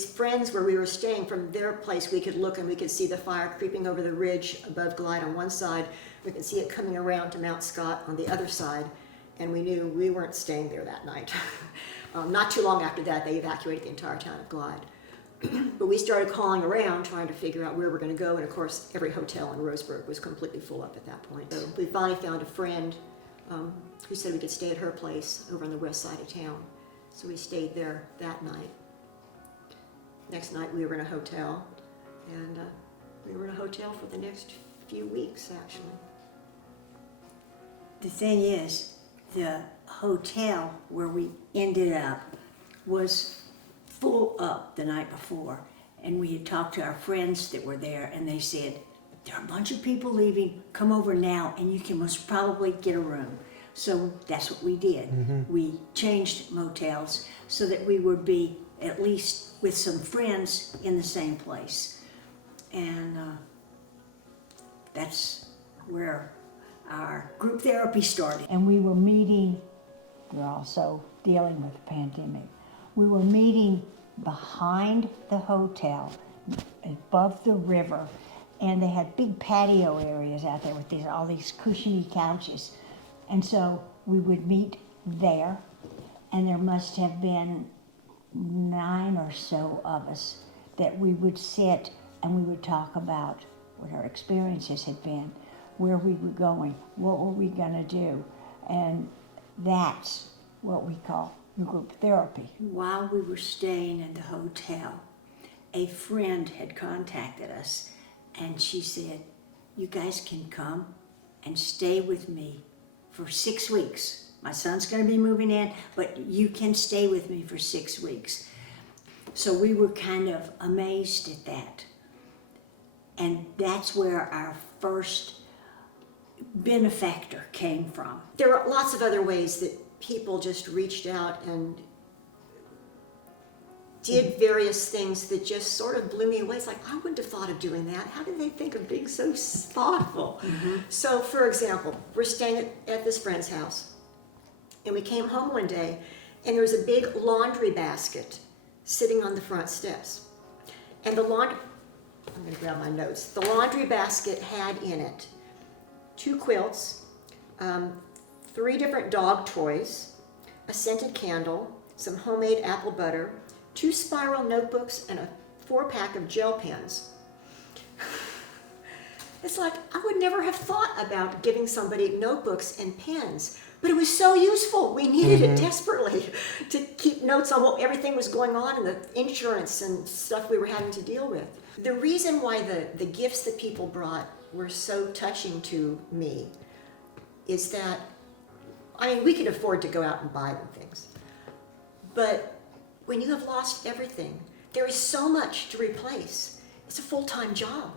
these friends where we were staying, from their place we could look and we could see the fire creeping over the ridge above Glide on one side. We could see it coming around to Mount Scott on the other side, and we knew we weren't staying there that night. Not too long after that, they evacuated the entire town of Glide. But we started calling around trying to figure out where we're going to go, and of course every hotel in Roseburg was completely full up at that point. So we finally found a friend who said we could stay at her place over on the west side of town. So we stayed there that night. Next night we were in a hotel, and we were in a hotel for the next few weeks, actually. The thing is, the hotel where we ended up was full up the night before, and we had talked to our friends that were there, and they said, there are a bunch of people leaving, come over now and you can most probably get a room. So that's what we did. We changed motels so that we would be at least with some friends in the same place. And that's where our group therapy started. And we were meeting, we're also dealing with the pandemic. We were meeting behind the hotel, above the river, and they had big patio areas out there with all these cushiony couches. And so we would meet there, and there must have been 9 or so of us that we would sit and we would talk about what our experiences had been, where we were going, what were we gonna do, and that's what we call group therapy. While we were staying in the hotel, a friend had contacted us, and she said, you guys can come and stay with me for 6 weeks. My son's going to be moving in, but you can stay with me for 6 weeks. So we were kind of amazed at that. And that's where our first benefactor came from. There are lots of other ways that people just reached out and did various things that just sort of blew me away. It's like, I wouldn't have thought of doing that. How did they think of being so thoughtful? So, for example, we're staying at this friend's house, and we came home one day, and there was a big laundry basket sitting on the front steps. And I'm going to grab my notes. The laundry basket had in it 2 quilts, 3 different dog toys, a scented candle, some homemade apple butter, 2 spiral notebooks, and a 4-pack of gel pens. It's like, I would never have thought about giving somebody notebooks and pens, but it was so useful. We needed it desperately to keep notes on what everything was going on and the insurance and stuff we were having to deal with. The reason why the gifts that people brought were so touching to me is that, I mean, we could afford to go out and buy them things, but when you have lost everything, there is so much to replace. It's a full-time job,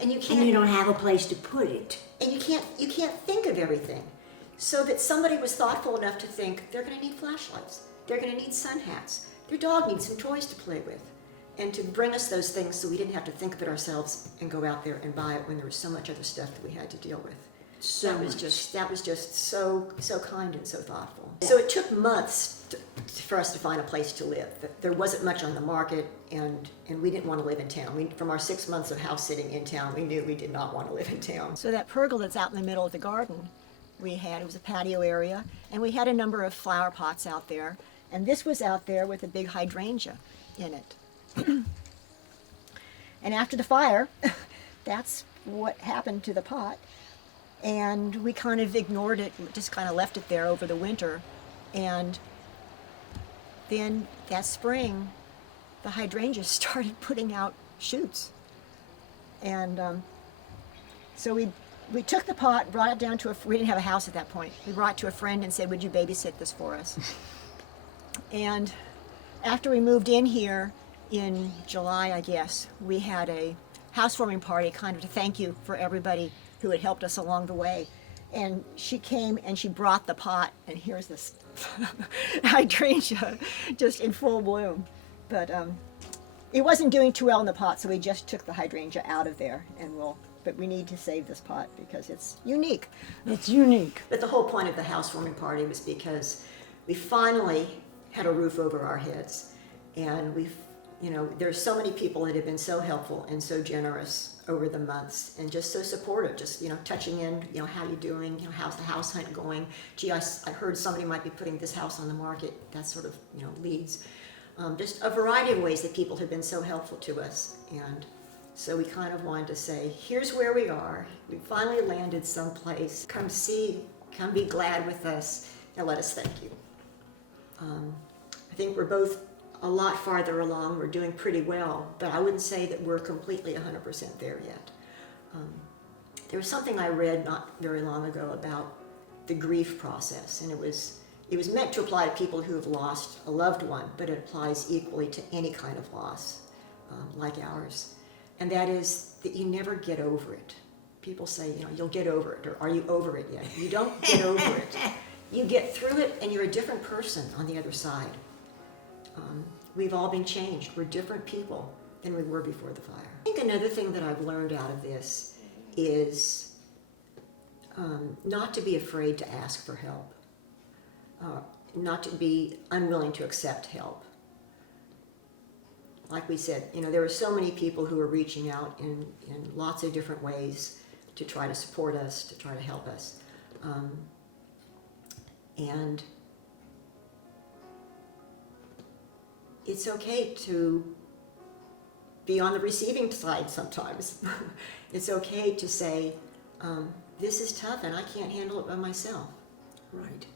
and you can't. And you don't have a place to put it. And you can't think of everything. So that somebody was thoughtful enough to think they're going to need flashlights, they're going to need sun hats, their dog needs some toys to play with, and to bring us those things so we didn't have to think of it ourselves and go out there and buy it when there was so much other stuff that we had to deal with. That was just so kind and so thoughtful. So it took months for us to find a place to live. There wasn't much on the market, and we didn't want to live in town. From our 6 months of house sitting in town, we knew we did not want to live in town. So that pergola that's out in the middle of the garden, it was a patio area, and we had a number of flower pots out there, and this was out there with a big hydrangea in it. And after the fire, that's what happened to the pot. And we kind of ignored it, just kind of left it there over the winter. And then that spring, the hydrangeas started putting out shoots. And so we took the pot, brought it down to we didn't have a house at that point. We brought it to a friend and said, would you babysit this for us? And after we moved in here in July, I guess, we had a housewarming party kind of to thank you for everybody who had helped us along the way. And she came and she brought the pot, and here's this hydrangea just in full bloom. But it wasn't doing too well in the pot, so we just took the hydrangea out of there, but we need to save this pot because it's unique. It's unique. But the whole point of the housewarming party was because we finally had a roof over our heads, and you know, there's so many people that have been so helpful and so generous over the months and just so supportive, just, you know, touching in, you know, how you doing, you know, how's the house hunt going? Gee, I heard somebody might be putting this house on the market, that sort of, you know, leads. Just a variety of ways that people have been so helpful to us. And so we kind of wanted to say, here's where we are. We finally landed someplace. Come see, come be glad with us, and let us thank you. I think we're both a lot farther along. We're doing pretty well, but I wouldn't say that we're completely 100% there yet. There was something I read not very long ago about the grief process, and it was meant to apply to people who have lost a loved one, but it applies equally to any kind of loss, like ours. And that is that you never get over it. People say, you know, you'll get over it, or are you over it yet? You don't get over it. You get through it, and you're a different person on the other side. We've all been changed. We're different people than we were before the fire. I think another thing that I've learned out of this is not to be afraid to ask for help, not to be unwilling to accept help. Like we said, you know, there are so many people who are reaching out in lots of different ways to try to support us, to try to help us. And it's okay to be on the receiving side sometimes. It's okay to say, this is tough and I can't handle it by myself. Right.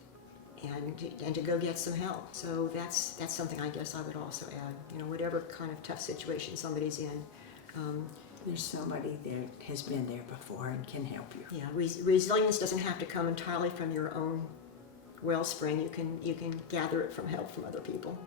And to go get some help. So that's something I guess I would also add. You know, whatever kind of tough situation somebody's in. There's somebody that has been there before and can help you. Yeah, resilience doesn't have to come entirely from your own wellspring. You can gather it from help from other people.